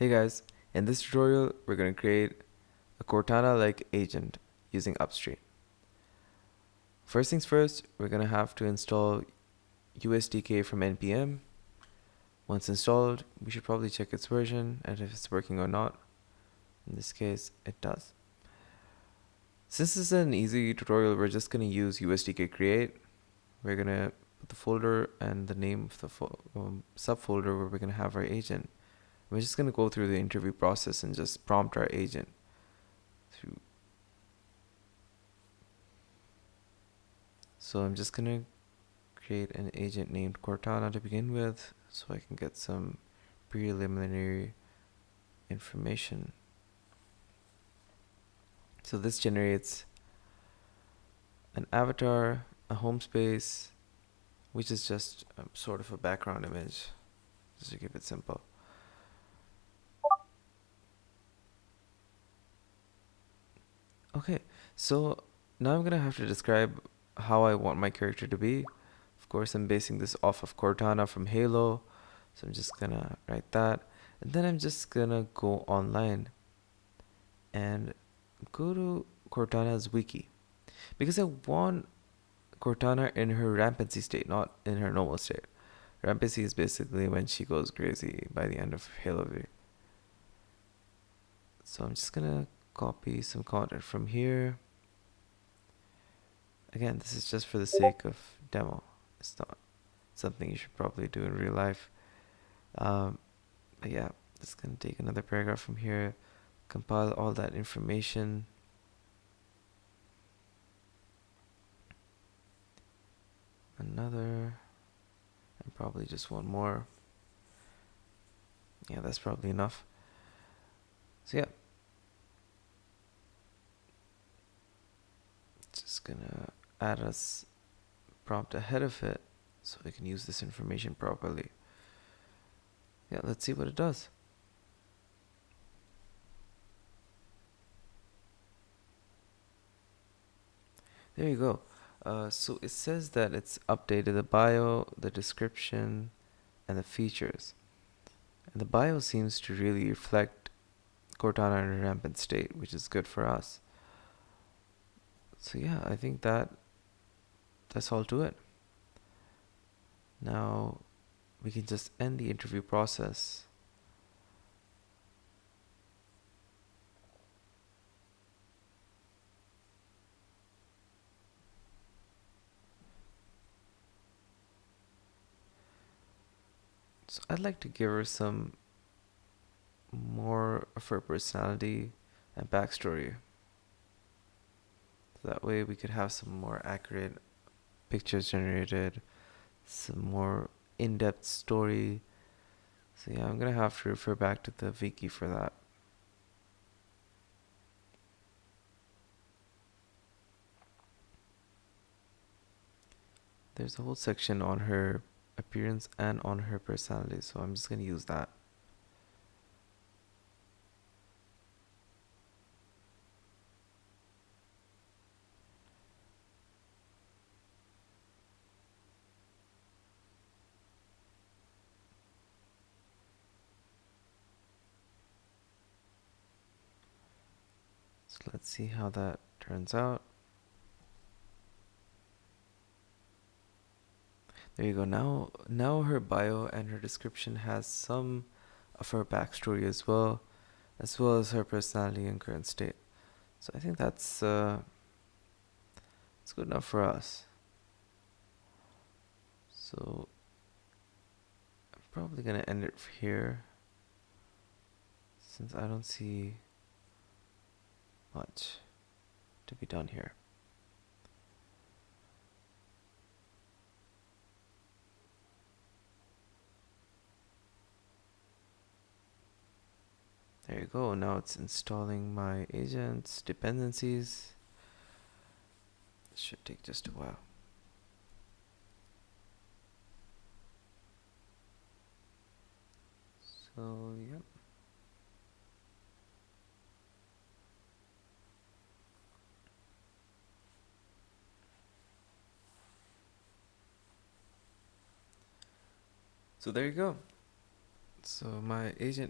Hey guys, in this tutorial we're going to create a Cortana-like agent using Upstreet. First things first, we're going to have to install USDK from npm. Once installed, we should probably check its version and if it's working or not. In this case, it does. Since this is an easy tutorial, we're just going to use USDK create. We're going to put the folder and the name of the subfolder where we're going to have our agent. We're just going to go through the interview process and just prompt our agent. So I'm just going to create an agent named Cortana to begin with so I can get some preliminary information. So this generates an avatar, a home space, which is just sort of a background image, just to keep it simple. Okay, so now I'm gonna have to describe how I want my character to be. Of course, I'm basing this off of Cortana from Halo, so I'm just gonna write that, and then I'm just gonna go online and go to Cortana's wiki, because I want Cortana in her rampancy state, not in her normal state. Rampancy is basically when she goes crazy by the end of Halo V. So I'm just gonna copy some content from here. Again, this is just for the sake of demo. It's not something you should probably do in real life. But yeah, just gonna take another paragraph from here, compile all that information. Another, and probably just one more. Yeah, that's probably enough. So yeah, just gonna add a prompt ahead of it so we can use this information properly. Yeah, let's see what it does. There you go. So it says that it's updated the bio, the description, and the features. And the bio seems to really reflect Cortana in a rampant state, which is good for us. So yeah, I think that's all to it. Now we can just end the interview process. So I'd like to give her some more of her personality and backstory. So that way we could have some more accurate pictures generated, some more in-depth story. So yeah, I'm gonna have to refer back to the wiki for that. There's a whole section on her appearance and on her personality, so I'm just gonna use that. So let's see how that turns out. There you go. Now her bio and her description has some of her backstory as well as her personality and current state. So I think that's it's good enough for us. So I'm probably gonna end it here since I don't see much to be done here. There you go. Now it's installing my agent's dependencies. It should take just a while. So, yep. So there you go. So my agent